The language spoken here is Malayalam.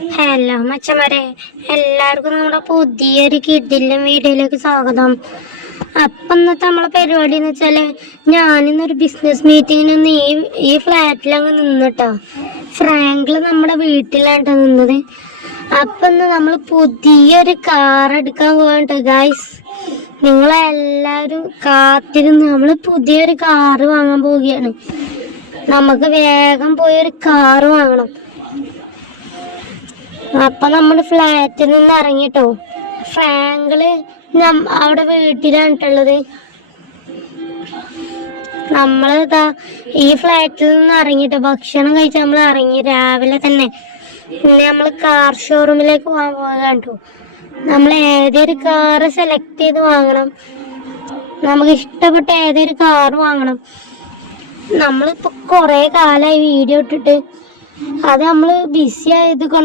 ഹലോ മച്ചമാരെ, എല്ലാവർക്കും നമ്മുടെ പുതിയൊരു കിഡിലും വീഡിയോയിലേക്ക് സ്വാഗതം. അപ്പം ഇന്നത്തെ നമ്മളെ പരിപാടി എന്ന് വെച്ചാല്, ഞാനിന്നൊരു ബിസിനസ് മീറ്റിങ്ങിനൊന്ന് ഈ ഫ്ലാറ്റിലങ്ങ് നിന്നിട്ടോ. ഫ്രാങ്കിള് നമ്മുടെ വീട്ടിലാട്ടോ നിന്നത്. അപ്പം ഇന്ന് നമ്മൾ പുതിയൊരു കാർ എടുക്കാൻ പോകട്ടോ ഗായ്സ്. നിങ്ങളെല്ലാവരും കാത്തിരുന്ന് നമ്മൾ പുതിയൊരു കാറ് വാങ്ങാൻ പോവുകയാണ്. നമുക്ക് വേഗം പോയൊരു കാറ് വാങ്ങണം. അപ്പൊ നമ്മള് ഫ്ലാറ്റിൽ നിന്ന് ഇറങ്ങിട്ടോ. ഫ്രാങ്കിള് അവിടെ വീട്ടിലാണിട്ടുള്ളത്. നമ്മളിതാ ഈ ഫ്ലാറ്റിൽ നിന്ന് ഇറങ്ങിട്ടോ. ഭക്ഷണം കഴിച്ച് നമ്മൾ ഇറങ്ങി രാവിലെ തന്നെ. പിന്നെ നമ്മള് കാർ ഷോറൂമിലേക്ക് പോകാൻ പോകാട്ടോ. നമ്മൾ ഏതൊരു കാറ് സെലക്ട് ചെയ്ത് വാങ്ങണം. നമുക്ക് ഇഷ്ടപ്പെട്ട ഏതൊരു കാറ് വാങ്ങണം. നമ്മളിപ്പോ കൊറേ കാലമായി വീഡിയോ ഇട്ടിട്ട്. അത് നമ്മള് ബിസി ആയത് കൊണ്ട്